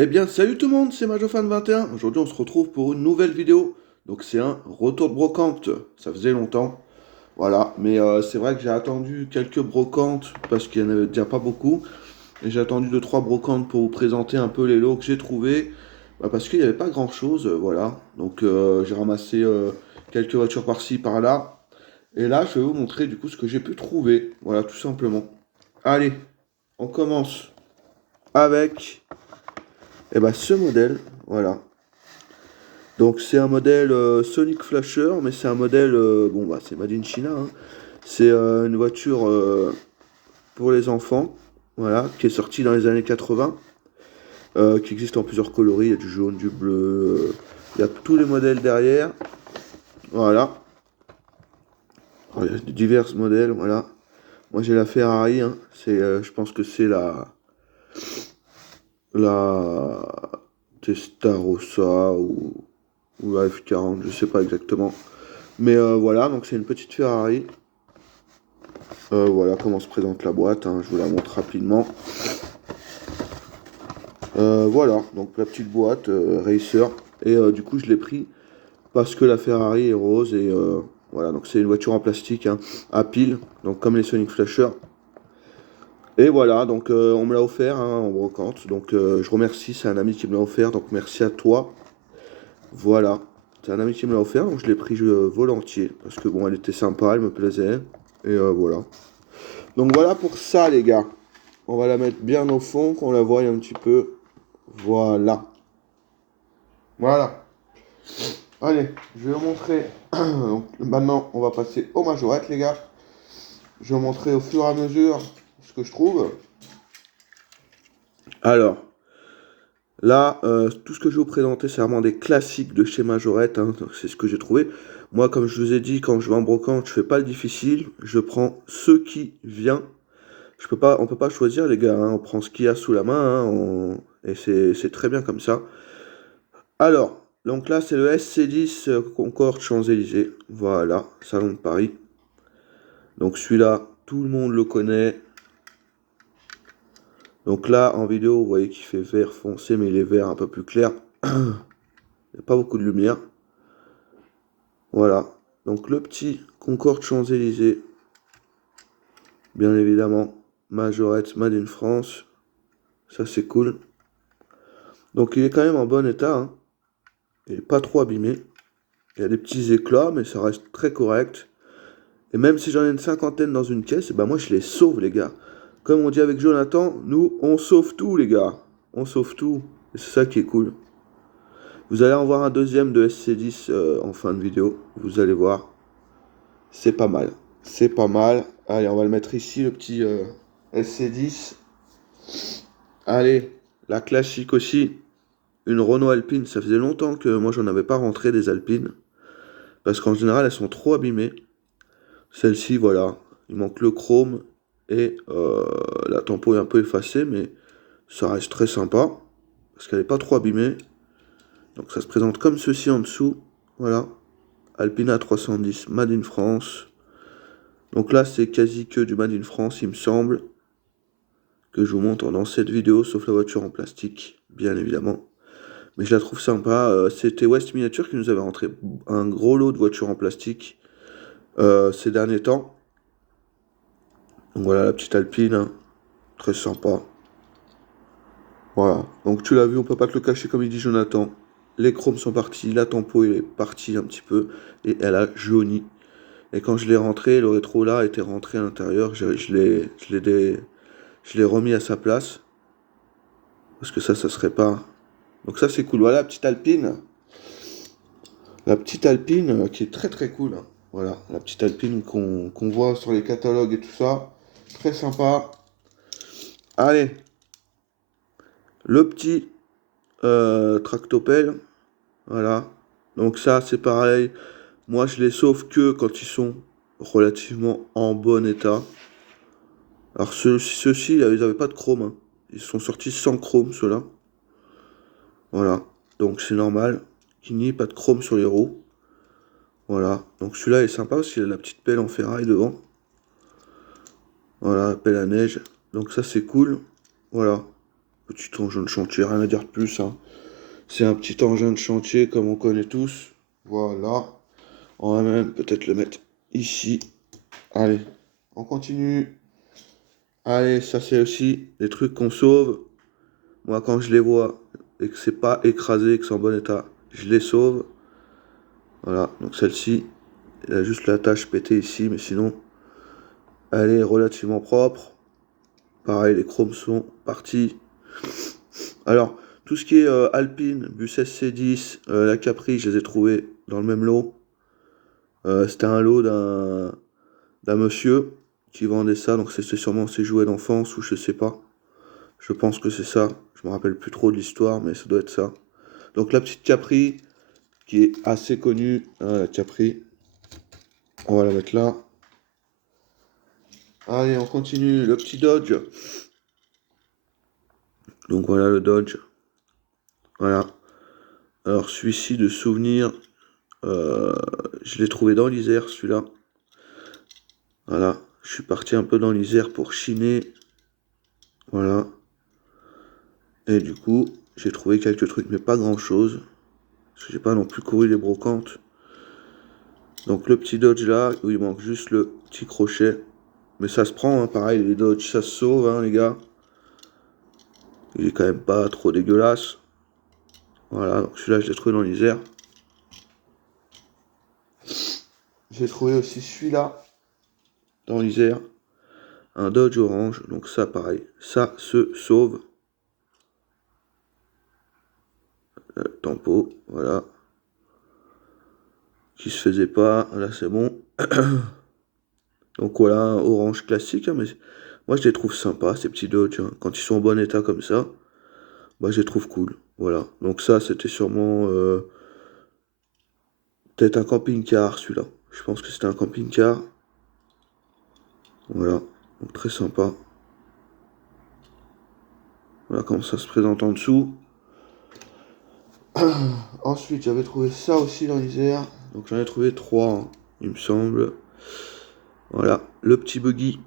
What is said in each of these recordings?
Eh bien, salut tout le monde, c'est MajoFan21. Aujourd'hui, on se retrouve pour une nouvelle vidéo. Donc, c'est un retour de brocante. Ça faisait longtemps. Voilà, mais c'est vrai que j'ai attendu quelques brocantes parce qu'il n'y en avait déjà pas beaucoup. Et j'ai attendu deux trois brocantes pour vous présenter un peu les lots que j'ai trouvés. Bah, parce qu'il n'y avait pas grand-chose, voilà. Donc, j'ai ramassé quelques voitures par-ci, par-là. Et là, je vais vous montrer du coup ce que j'ai pu trouver. Voilà, tout simplement. Allez, on commence avec ce modèle. Voilà. Donc c'est un modèle Sonic Flasher, mais c'est un modèle, bon bah c'est Made in China, hein. C'est une voiture pour les enfants, voilà, qui est sortie dans les années 80, qui existe en plusieurs coloris, il y a du jaune, du bleu, il y a tous les modèles derrière, voilà. Alors, il y a divers modèles, voilà. Moi j'ai la Ferrari, hein. C'est, je pense que c'est la Testarossa ou la F40, je sais pas exactement. Mais voilà, donc c'est une petite Ferrari. Voilà comment se présente la boîte, hein, je vous la montre rapidement. Voilà, donc la petite boîte Racer. Et du coup, je l'ai pris parce que la Ferrari est rose. Et voilà, donc c'est une voiture en plastique, hein, à pile, donc comme les Sonic Flasher. Et voilà, donc on me l'a offert, hein, en brocante. Donc je remercie, c'est un ami qui me l'a offert, donc merci à toi. Voilà, c'est un ami qui me l'a offert, donc je l'ai pris volontiers. Parce que bon, elle était sympa, elle me plaisait. Et voilà. Donc voilà pour ça, les gars. On va la mettre bien au fond, qu'on la voie un petit peu. Voilà. Voilà. Allez, je vais vous montrer. Donc, maintenant, on va passer aux majorettes, les gars. Je vais vous montrer au fur et à mesure ce que je trouve. Alors, là, tout ce que je vais vous présenter, c'est vraiment des classiques de chez Majorette, hein. C'est ce que j'ai trouvé. Moi, comme je vous ai dit, quand je vais en brocante, je fais pas le difficile. Je prends ce qui vient. On peut pas choisir, les gars, hein. On prend ce qu'il y a sous la main, hein. Et c'est très bien comme ça. Alors, donc là, c'est le SC10 Concorde Champs-Élysées. Voilà, Salon de Paris. Donc celui-là, tout le monde le connaît. Donc là, en vidéo, vous voyez qu'il fait vert foncé, mais il est vert un peu plus clair. Il n'y a pas beaucoup de lumière. Voilà. Donc le petit Concorde Champs-Élysées. Bien évidemment, Majorette Made in France. Ça, c'est cool. Donc il est quand même en bon état, hein. Il n'est pas trop abîmé. Il y a des petits éclats, mais ça reste très correct. Et même si j'en ai une cinquantaine dans une caisse, et ben moi je les sauve, les gars. Comme on dit avec Jonathan, nous on sauve tout, les gars. On sauve tout. Et c'est ça qui est cool. Vous allez en voir un deuxième de SC10 en fin de vidéo. Vous allez voir. C'est pas mal. C'est pas mal. Allez, on va le mettre ici, le petit SC10. Allez, la classique aussi. Une Renault Alpine. Ça faisait longtemps que moi j'en avais pas rentré des Alpines. Parce qu'en général, elles sont trop abîmées. Celle-ci, voilà, il manque le chrome et la tempo est un peu effacée, mais ça reste très sympa parce qu'elle n'est pas trop abîmée. Donc ça se présente comme ceci en dessous. Voilà, Alpina 310 Made in France. Donc là, c'est quasi que du Made in France, il me semble, que je vous montre dans cette vidéo, sauf la voiture en plastique, bien évidemment. Mais je la trouve sympa. C'était West Miniature qui nous avait rentré un gros lot de voitures en plastique ces derniers temps. Donc voilà la petite Alpine, hein, très sympa. Voilà, donc tu l'as vu, on peut pas te le cacher comme il dit Jonathan. Les chromes sont partis, la tempo est partie un petit peu et elle a jauni. Et quand je l'ai rentré, le rétro là était rentré à l'intérieur. Je l'ai remis à sa place parce que ça serait pas. Donc ça c'est cool. Voilà la petite Alpine qui est très très cool, hein. Voilà, la petite Alpine qu'on voit sur les catalogues et tout ça, très sympa. Allez, le petit tractopelle. Voilà. Donc ça, c'est pareil. Moi, je les sauve que quand ils sont relativement en bon état. Alors ceux-ci, ils n'avaient pas de chrome, hein. Ils sont sortis sans chrome, ceux-là. Voilà. Donc c'est normal qu'il n'y ait pas de chrome sur les roues. Voilà. Donc celui-là est sympa parce qu'il a la petite pelle en ferraille devant. Voilà, pelle à neige. Donc ça, c'est cool. Voilà. petit engin de chantier, rien à dire de plus, hein. C'est un petit engin de chantier comme on connaît tous. Voilà. On va même peut-être le mettre ici. Allez, on continue. Allez, ça c'est aussi des trucs qu'on sauve. Moi, quand je les vois et que c'est pas écrasé, que c'est en bon état, je les sauve. Voilà, donc celle-ci, elle a juste la tache pétée ici, mais sinon, elle est relativement propre. Pareil, les chromes sont partis. Alors, tout ce qui est Alpine, bus SC10, la Capri, je les ai trouvés dans le même lot. C'était un lot d'un monsieur qui vendait ça, donc c'était sûrement ses jouets d'enfance ou je sais pas. Je pense que c'est ça. Je me rappelle plus trop de l'histoire, mais ça doit être ça. Donc la petite Capri, qui est assez connue, hein, la Capri. On va la mettre là. Allez, on continue. Le petit Dodge. Donc voilà le Dodge. Voilà. Alors celui-ci de souvenir, je l'ai trouvé dans l'Isère, celui-là. Voilà. Je suis parti un peu dans l'Isère pour chiner. Voilà. Et du coup, j'ai trouvé quelques trucs, mais pas grand-chose. Parce que j'ai pas non plus couru les brocantes. Donc le petit Dodge là, où il manque juste le petit crochet. Mais ça se prend, hein, pareil, les Dodge, ça se sauve, hein, les gars. Il est quand même pas trop dégueulasse. Voilà, donc celui-là, je l'ai trouvé dans l'Isère. J'ai trouvé aussi celui-là, dans l'Isère. Un Dodge orange, donc ça, pareil. Ça se sauve. Tempo, voilà. Qui se faisait pas, là c'est bon. Donc voilà, un orange classique, hein, mais moi je les trouve sympas, ces petits Dodge, hein. Quand ils sont en bon état comme ça, bah, je les trouve cool. Voilà. Donc ça, c'était sûrement peut-être un camping-car, celui-là. Je pense que c'était un camping-car. Voilà. Donc très sympa. Voilà comment ça se présente en dessous. Ensuite, j'avais trouvé ça aussi dans l'Isère. Donc j'en ai trouvé trois, hein, il me semble. Voilà. Le petit buggy.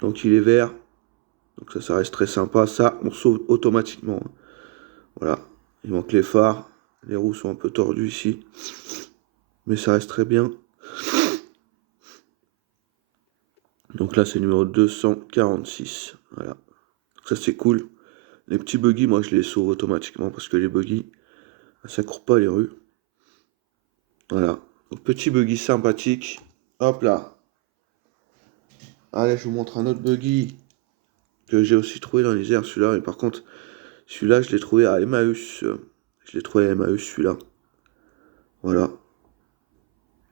Donc il est vert. Donc ça reste très sympa. Ça, on sauve automatiquement, hein. Voilà. Il manque les phares. Les roues sont un peu tordues ici. Mais ça reste très bien. Donc là, c'est numéro 246. Voilà. Donc ça, c'est cool. Les petits buggy, moi, je les sauve automatiquement parce que les buggy, ça court pas les rues. Voilà. Donc, petit buggy sympathique. Hop là. Allez, je vous montre un autre buggy que j'ai aussi trouvé dans les airs, celui-là. Mais par contre, celui-là, je l'ai trouvé à Emmaüs. Je l'ai trouvé à Emmaüs, celui-là. Voilà.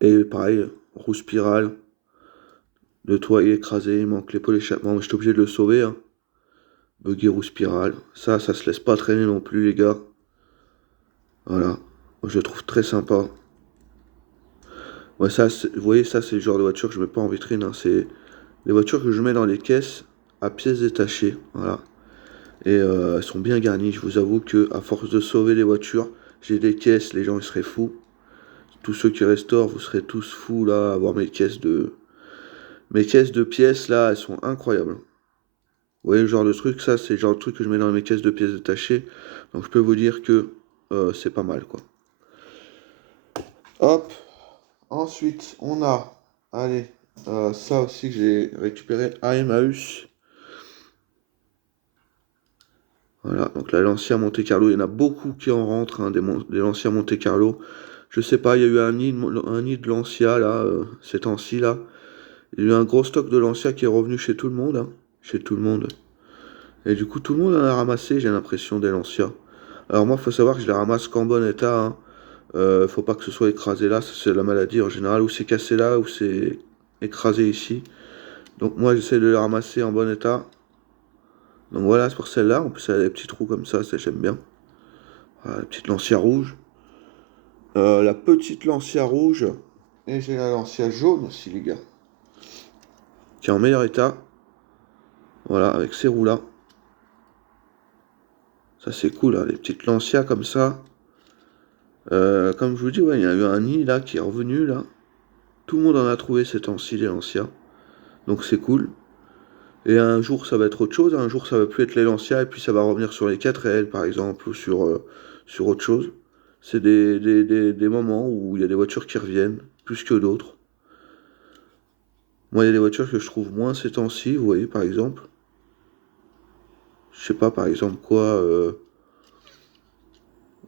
Et pareil, roue spirale. Le toit est écrasé, il manque les pots d'échappement. J'étais obligé de le sauver, hein. Buggy roue spirale. Ça se laisse pas traîner non plus, les gars. Voilà. Moi, je le trouve très sympa. Ouais, ça, vous voyez, ça, c'est le genre de voiture que je mets pas en vitrine, hein. C'est les voitures que je mets dans les caisses à pièces détachées. Voilà. Et elles sont bien garnies. Je vous avoue que à force de sauver les voitures, j'ai des caisses, les gens ils seraient fous. Tous ceux qui restaurent, vous serez tous fous là, à voir mes caisses de pièces là, elles sont incroyables. Vous voyez le genre de truc, ça c'est le genre de truc que je mets dans mes caisses de pièces détachées. Donc je peux vous dire que c'est pas mal quoi. Hop. Ensuite, on a, allez, ça aussi que j'ai récupéré à Emmaüs. Voilà, donc là, l'ancien Monte Carlo, il y en a beaucoup qui en rentrent, hein, des Lancia Monte Carlo. Je sais pas, il y a eu un nid de Lancia, là, ces temps-ci, là. Il y a eu un gros stock de Lancia qui est revenu chez tout le monde, hein, chez tout le monde. Et du coup, tout le monde en a ramassé, j'ai l'impression, des Lancia. Alors moi, il faut savoir que je les ramasse qu'en bon état, hein. Faut pas que ce soit écrasé là, c'est la maladie en général, ou c'est cassé là, ou c'est écrasé ici. Donc moi, j'essaie de les ramasser en bon état. Donc voilà, c'est pour celle-là. En plus, elle a des petits trous comme ça j'aime bien. Voilà, la petite Lancia rouge. La petite Lancia rouge. Et j'ai la Lancia jaune aussi, les gars. Qui est en meilleur état. Voilà, avec ces roues-là. Ça, c'est cool, hein, les petites Lancia comme ça. Comme je vous dis, ouais, il y a eu un nid là qui est revenu là. Tout le monde en a trouvé ces temps-ci, les Lancia. Donc c'est cool. Et un jour, ça va être autre chose. Un jour, ça va plus être les Lancia. Et puis, ça va revenir sur les 4L, par exemple, ou sur autre chose. C'est des moments où il y a des voitures qui reviennent, plus que d'autres. Moi, il y a des voitures que je trouve moins ces temps-ci, vous voyez, par exemple. Je sais pas, par exemple, quoi.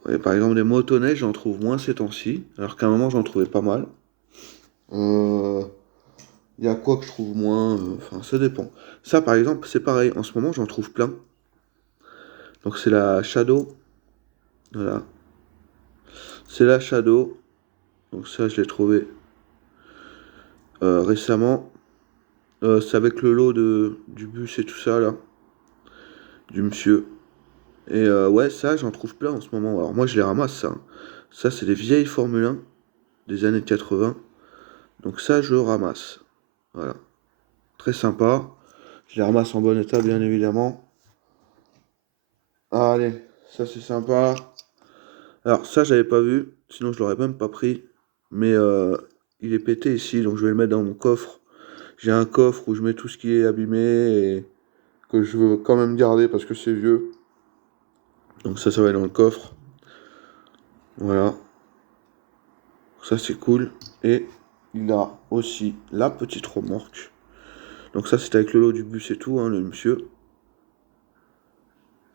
Ouais, par exemple, des motoneiges, j'en trouve moins ces temps-ci. Alors qu'à un moment, j'en trouvais pas mal. Euh, Il y a quoi que je trouve moins. Enfin, ça dépend. Ça, par exemple, c'est pareil. En ce moment, j'en trouve plein. Donc, c'est la Shadow. Voilà. C'est la Shadow. Donc, ça, je l'ai trouvé récemment. C'est avec le lot du bus et tout ça, là. Du monsieur. Et ouais, ça, j'en trouve plein en ce moment. Alors, moi, je les ramasse, ça, hein. Ça, c'est des vieilles Formule 1 des années 80. Donc, ça, je ramasse. Voilà. Très sympa. Je les ramasse en bon état, bien évidemment. Allez, ça, c'est sympa. Alors, ça, j'avais pas vu. Sinon, je l'aurais même pas pris. Mais il est pété ici, donc je vais le mettre dans mon coffre. J'ai un coffre où je mets tout ce qui est abîmé et que je veux quand même garder parce que c'est vieux. Donc ça va être dans le coffre. Voilà. Ça, c'est cool. Et il a aussi la petite remorque. Donc ça, c'était avec le lot du bus et tout, hein, le monsieur.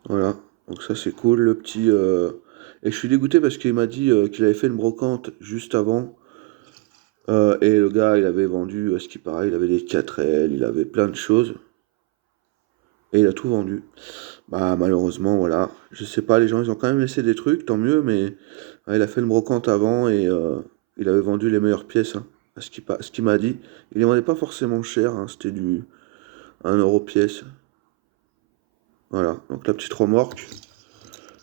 Voilà. Donc ça, c'est cool. Le petit... Et je suis dégoûté parce qu'il m'a dit qu'il avait fait une brocante juste avant. Et le gars, il avait vendu, à ce qui paraît, il avait des 4L, il avait plein de choses. Et il a tout vendu. Bah malheureusement, voilà. Je sais pas, les gens, ils ont quand même laissé des trucs, tant mieux, mais ouais, il a fait une brocante avant et il avait vendu les meilleures pièces, hein, à ce qu'il m'a dit. Il les vendait pas forcément cher, hein, c'était du 1 € pièce. Voilà, donc la petite remorque,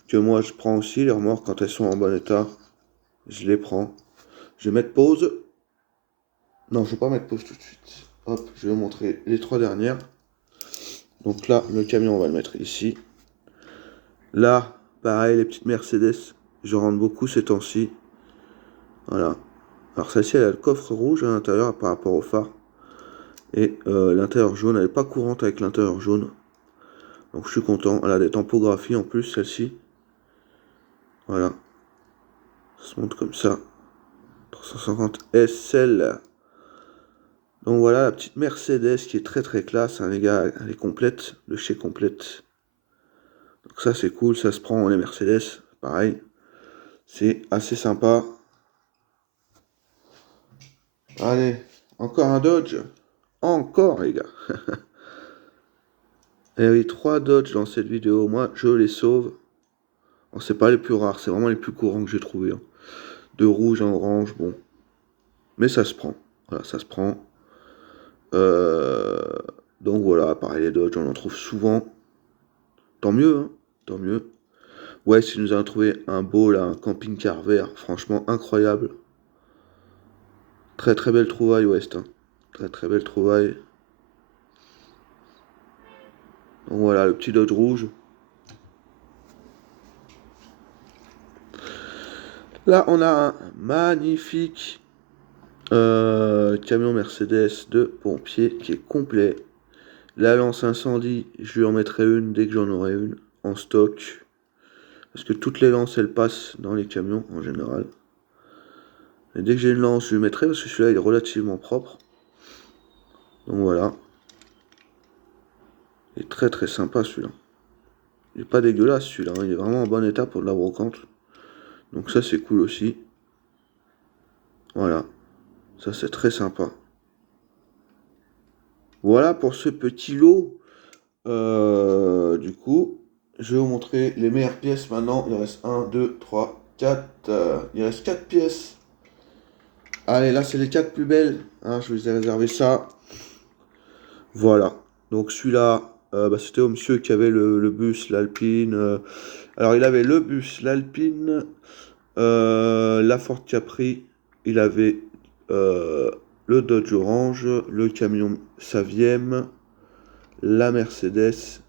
que moi je prends aussi, les remorques quand elles sont en bon état, je les prends. Je vais mettre pause. Non, je vais pas mettre pause tout de suite. Hop, je vais vous montrer les 3 dernières. Donc là, le camion, on va le mettre ici. Là, pareil, les petites Mercedes, je rentre beaucoup ces temps-ci. Voilà. Alors celle-ci, elle a le coffre rouge à l'intérieur par rapport au phare. Et l'intérieur jaune, elle n'est pas courante avec l'intérieur jaune. Donc je suis content. Elle a des tampographies en plus, celle-ci. Voilà. Ça se monte comme ça. 350 SL. Donc voilà la petite Mercedes qui est très très classe, hein, les gars. Elle est complète, de chez complète. Donc ça c'est cool, ça se prend les Mercedes. Pareil. C'est assez sympa. Allez, encore un Dodge. Encore les gars. Et oui, 3 Dodge dans cette vidéo. Moi, je les sauve. Alors, c'est pas les plus rares, c'est vraiment les plus courants que j'ai trouvé, hein. De rouge en orange, bon. Mais ça se prend. Voilà, ça se prend. Euh, Donc voilà, pareil, les Dodge, on en trouve souvent. Tant mieux, hein. Tant mieux. Ouais, si nous avons trouvé un beau, là, un camping-car vert, franchement incroyable. Très très belle trouvaille, West, hein. Très très belle trouvaille. Donc voilà, le petit Dodge rouge. Là, on a un magnifique camion Mercedes de pompier qui est complet. La lance incendie, je lui en mettrai une dès que j'en aurai une en stock. Parce que toutes les lances, elles passent dans les camions en général. Et dès que j'ai une lance, je lui mettrai parce que celui-là, il est relativement propre. Donc voilà. Il est très très sympa celui-là. Il est pas dégueulasse celui-là, hein. Il est vraiment en bon état pour de la brocante. Donc ça, c'est cool aussi. Voilà. Ça, c'est très sympa. Voilà pour ce petit lot. Du coup, je vais vous montrer les meilleures pièces maintenant. Il reste 1, 2, 3, 4. Il reste 4 pièces. Allez, là, c'est les 4 plus belles, hein, je vous ai réservé ça. Voilà. Donc celui-là, bah, c'était au monsieur qui avait le bus, l'Alpine. Alors, il avait le bus, l'Alpine, la Ford Capri. Il avait le Dodge Orange, le camion Saviem, la Mercedes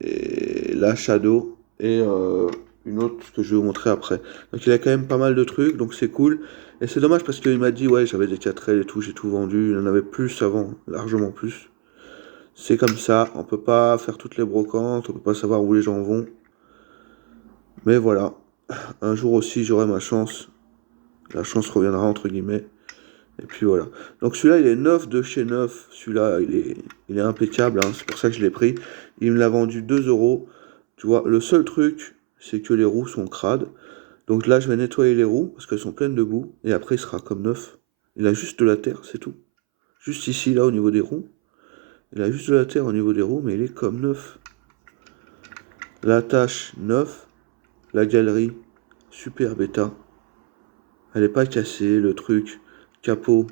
et la Shadow et une autre que je vais vous montrer après. Donc il a quand même pas mal de trucs, donc c'est cool. Et c'est dommage parce qu'il m'a dit ouais j'avais des 4L et tout, j'ai tout vendu. Il en avait plus avant, largement plus. C'est comme ça, on peut pas faire toutes les brocantes, on peut pas savoir où les gens vont. Mais voilà, un jour aussi j'aurai ma chance. La chance reviendra entre guillemets. Et puis voilà. Donc celui-là, il est neuf de chez neuf. Celui-là, il est impeccable, hein. C'est pour ça que je l'ai pris. Il me l'a vendu 2 euros. Tu vois, le seul truc, c'est que les roues sont crades. Donc là, je vais nettoyer les roues parce qu'elles sont pleines de boue. Et après, il sera comme neuf. Il a juste de la terre, c'est tout. Juste ici, là, au niveau des roues. Il a juste de la terre au niveau des roues, mais il est comme neuf. L'attache, neuf. La galerie, super bêta. Elle n'est pas cassée, le truc. Capot,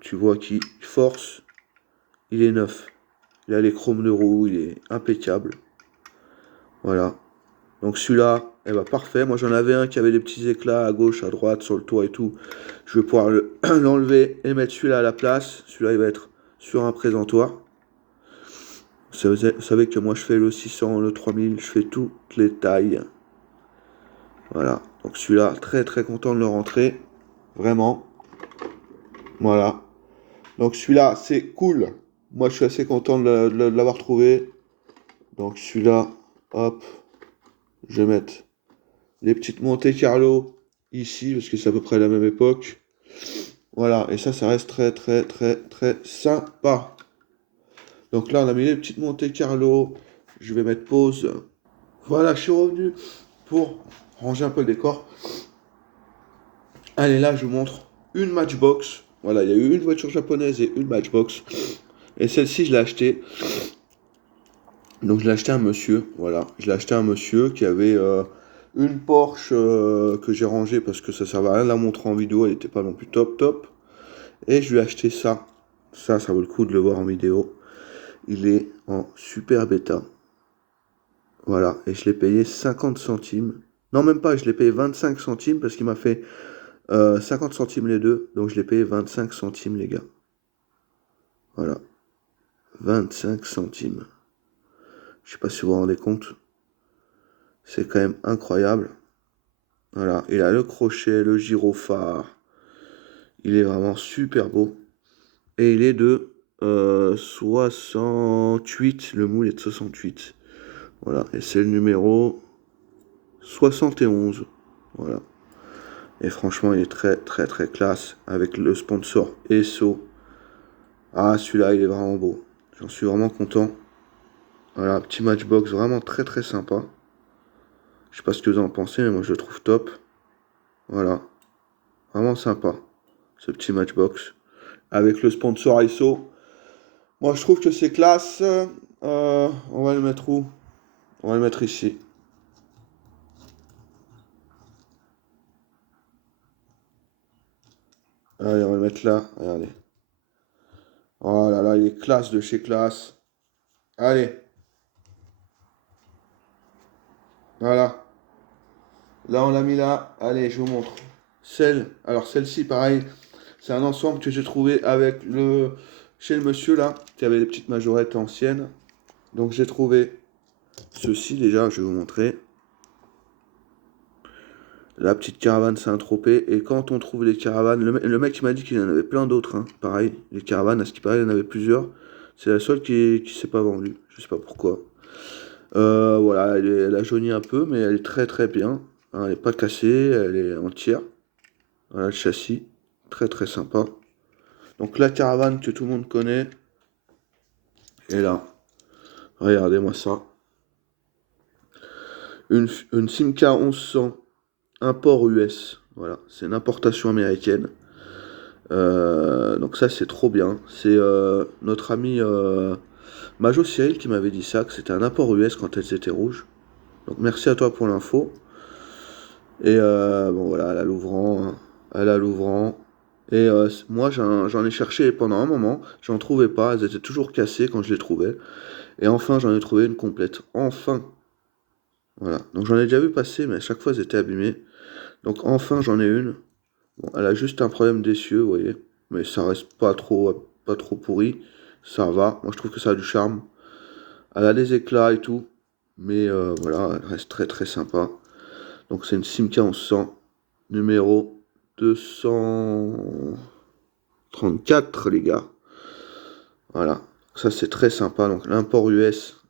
tu vois qui force. Il est neuf. Il a les chromes de roue, il est impeccable. Voilà. Donc celui-là, eh ben, parfait. Moi j'en avais un qui avait des petits éclats à gauche, à droite, sur le toit et tout. Je vais pouvoir l'enlever et mettre celui-là à la place. Celui-là, il va être sur un présentoir. Vous savez que moi je fais le 600, le 3000, je fais toutes les tailles. Voilà. Donc celui-là, très très content de le rentrer. Vraiment. Voilà. Donc celui-là, c'est cool. Moi je suis assez content de l'avoir trouvé. Donc celui-là, hop, je vais mettre les petites Monte Carlo ici, parce que c'est à peu près la même époque. Voilà, et ça reste très très très très sympa. Donc là, on a mis les petites Monte Carlo. Je vais mettre pause. Voilà, je suis revenu pour ranger un peu le décor. Allez, là, je vous montre une Matchbox. Voilà, il y a eu une voiture japonaise et une Matchbox. Et celle-ci, je l'ai achetée. Donc, je l'ai acheté à un monsieur. Voilà, je l'ai acheté à un monsieur qui avait une Porsche que j'ai rangée parce que ça servait à rien de la montrer en vidéo. Elle n'était pas non plus top top. Et je lui ai acheté ça. Ça vaut le coup de le voir en vidéo. Il est en super bêta. Voilà, et je l'ai payé 50 centimes. Non, même pas, je l'ai payé 25 centimes parce qu'il m'a fait 50 centimes les deux. Donc je l'ai payé 25 centimes, les gars. Voilà, 25 centimes. Je sais pas si vous vous rendez compte. C'est quand même incroyable. Voilà, il a le crochet, le gyrophare. Il est vraiment super beau. Et il est de 68. Le moule est de 68. Voilà, et c'est le numéro 71. Voilà. Et franchement, il est très très très classe avec le sponsor ESSO. Ah, celui-là, il est vraiment beau. J'en suis vraiment content. Voilà, petit matchbox vraiment très très sympa. Je sais pas ce que vous en pensez, mais moi je le trouve top. Voilà, vraiment sympa ce petit matchbox avec le sponsor ISO. Moi je trouve que c'est classe. On va le mettre où? On va le mettre ici. Allez, on va le mettre là. Regardez. Oh là là, il est classe de chez classe. Allez, voilà. Là, on l'a mis là. Allez, je vous montre. Alors celle-ci, pareil, c'est un ensemble que j'ai trouvé avec chez le monsieur là, qui avait des petites majorettes anciennes. Donc j'ai trouvé ceci déjà, je vais vous montrer. La petite caravane Saint-Tropez. Et quand on trouve les caravanes, le mec m'a dit qu'il en avait plein d'autres, hein. Pareil, les caravanes, à ce qui paraît, il en avait plusieurs. C'est la seule qui s'est pas vendue. Je sais pas pourquoi. Voilà, elle a jauni un peu, mais elle est très très bien. Hein, elle n'est pas cassée, elle est entière. Voilà le châssis, très très sympa. Donc la caravane que tout le monde connaît est là. Regardez-moi ça. Une Simca 1100, import US. Voilà, c'est une importation américaine. Donc ça c'est trop bien. C'est notre ami Majo Cyril qui m'avait dit ça, que c'était un import US quand elles étaient rouges. Donc merci à toi pour l'info. Et bon voilà, elle a l'ouvrant, hein. Elle a l'ouvrant. Et moi j'en ai cherché pendant un moment, j'en trouvais pas, elles étaient toujours cassées quand je les trouvais. Et enfin j'en ai trouvé une complète. Enfin. Voilà. Donc j'en ai déjà vu passer, mais à chaque fois elles étaient abîmées. Donc enfin j'en ai une. Bon, elle a juste un problème d'essieu, vous voyez. Mais ça reste pas trop pourri. Ça va. Moi je trouve que ça a du charme. Elle a des éclats et tout. Mais voilà, elle reste très très sympa. Donc c'est une Simca 1100, numéro 234, les gars. Voilà. Ça, c'est très sympa. Donc, l'import US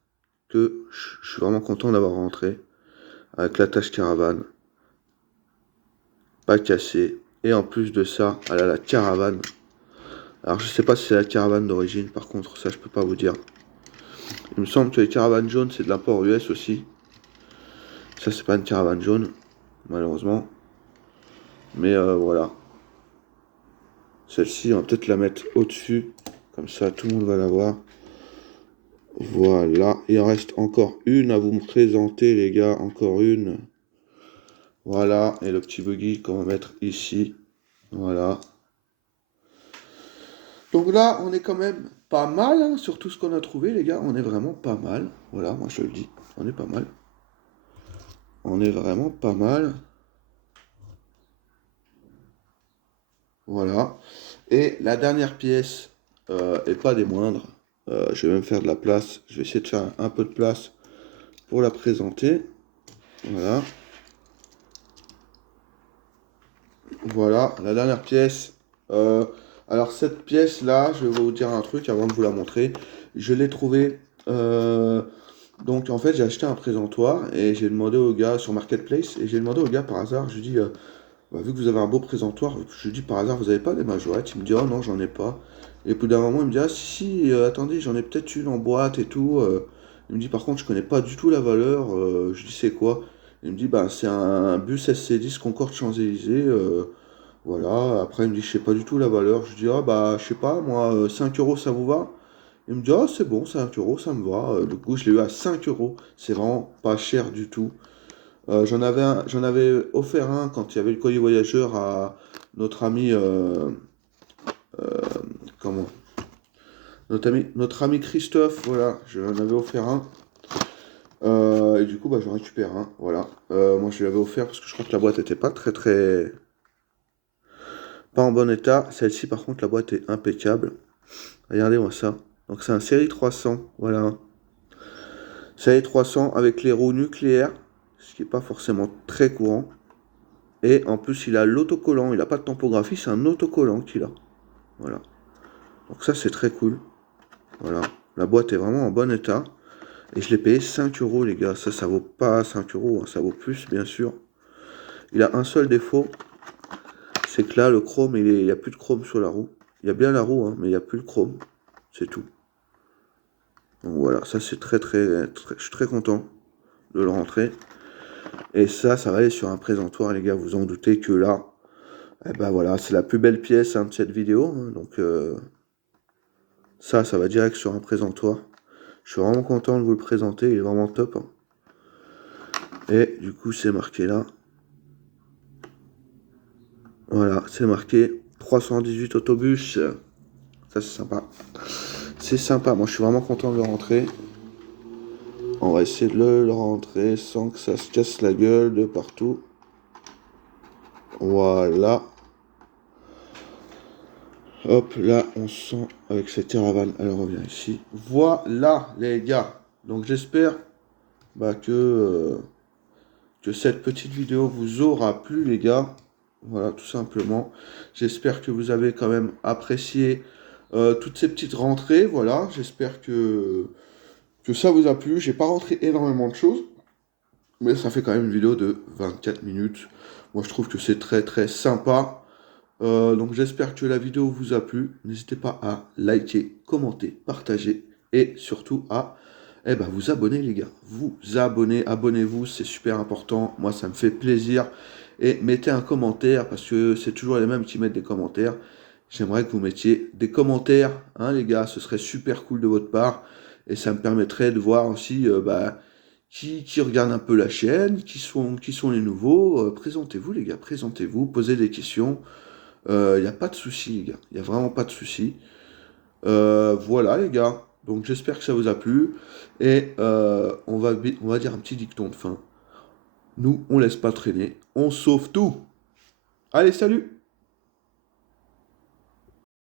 que je suis vraiment content d'avoir rentré. Avec l'attache caravane. Pas cassé. Et en plus de ça, elle a la caravane. Alors, je sais pas si c'est la caravane d'origine. Par contre, ça, je peux pas vous dire. Il me semble que les caravanes jaunes, c'est de l'import US aussi. Ça, c'est pas une caravane jaune, malheureusement. Mais voilà. Celle-ci, on va peut-être la mettre au-dessus. Comme ça, tout le monde va la voir. Voilà. Il en reste encore une à vous me présenter, les gars. Encore une. Voilà. Et le petit buggy qu'on va mettre ici. Voilà. Donc là, on est quand même pas mal, hein, sur tout ce qu'on a trouvé, les gars. On est vraiment pas mal. Voilà, moi je le dis. On est pas mal. On est vraiment pas mal. Voilà. Et la dernière pièce, et pas des moindres, je vais même faire de la place. Je vais essayer de faire un peu de place pour la présenter. Voilà. Voilà, la dernière pièce. Alors cette pièce-là, je vais vous dire un truc avant de vous la montrer. Je l'ai trouvée. Donc en fait, j'ai acheté un présentoir et j'ai demandé au gars sur Marketplace et j'ai demandé au gars par hasard. Je lui dis, bah, vu que vous avez un beau présentoir, je lui dis par hasard, vous avez pas des majorettes? Il me dit, oh non, j'en ai pas. Et au bout d'un moment, il me dit, ah si, attendez, j'en ai peut-être une en boîte et tout. Il me dit, par contre, je connais pas du tout la valeur. Je dis, c'est quoi? Il me dit, bah, c'est un bus SC10 Concorde Champs-Élysées. Voilà, après il me dit, je sais pas du tout la valeur. Je dis, ah bah, je sais pas, moi, 5 euros, ça vous va? Il me dit, ah, c'est bon, 5 euros, ça me va. Du coup, je l'ai eu à 5 euros. C'est vraiment pas cher du tout. J'en avais offert un quand il y avait le colis voyageur à notre ami, comment? Notre ami Christophe, voilà, j'en avais offert un. Et du coup, bah, j'en récupère un, voilà. Moi, je l'avais offert parce que je crois que la boîte était pas très, pas en bon état. Celle-ci, par contre, la boîte est impeccable. Regardez-moi ça. Donc, c'est un série 300, voilà. Série 300 avec les roues nucléaires, ce qui n'est pas forcément très courant. Et en plus, il a l'autocollant. Il n'a pas de tampographie, c'est un autocollant qu'il a. Voilà. Donc ça, c'est très cool. Voilà. La boîte est vraiment en bon état. Et je l'ai payé 5 euros, les gars. Ça vaut pas 5 euros. Hein. Ça vaut plus, bien sûr. Il a un seul défaut. C'est que là, le chrome, il n'y a plus de chrome sur la roue. Il y a bien la roue, hein, mais il n'y a plus le chrome. C'est tout. Donc voilà, ça c'est très, je suis très content de le rentrer. Et ça va aller sur un présentoir, les gars. Vous en doutez que là, eh ben voilà, c'est la plus belle pièce, hein, de cette vidéo. Hein. Donc ça va direct sur un présentoir. Je suis vraiment content de vous le présenter. Il est vraiment top. Hein. Et du coup, c'est marqué là. Voilà, c'est marqué 318 autobus. Ça, c'est sympa. C'est sympa. Moi, je suis vraiment content de le rentrer. On va essayer de le rentrer sans que ça se casse la gueule de partout. Voilà. Hop, là, on sent avec cette caravane. Elle revient ici. Voilà, les gars. Donc, j'espère bah, que cette petite vidéo vous aura plu, les gars. Voilà, tout simplement. J'espère que vous avez quand même apprécié toutes ces petites rentrées. Voilà, j'espère que ça vous a plu. J'ai pas rentré énormément de choses, mais ça fait quand même une vidéo de 24 minutes. Moi, je trouve que c'est très sympa. Donc, j'espère que la vidéo vous a plu. N'hésitez pas à liker, commenter, partager et surtout à vous abonner, les gars. Vous abonnez, abonnez-vous, c'est super important. Moi, ça me fait plaisir. Et mettez un commentaire parce que c'est toujours les mêmes qui mettent des commentaires. J'aimerais que vous mettiez des commentaires, hein, les gars. Ce serait super cool de votre part. Et ça me permettrait de voir aussi qui regarde un peu la chaîne, qui sont les nouveaux. Présentez-vous, les gars, présentez-vous, posez des questions. Il n'y a pas de souci, les gars. Il n'y a vraiment pas de souci. Voilà, les gars. Donc, j'espère que ça vous a plu. Et on va dire un petit dicton de fin. Nous, on laisse pas traîner. On sauve tout. Allez, salut!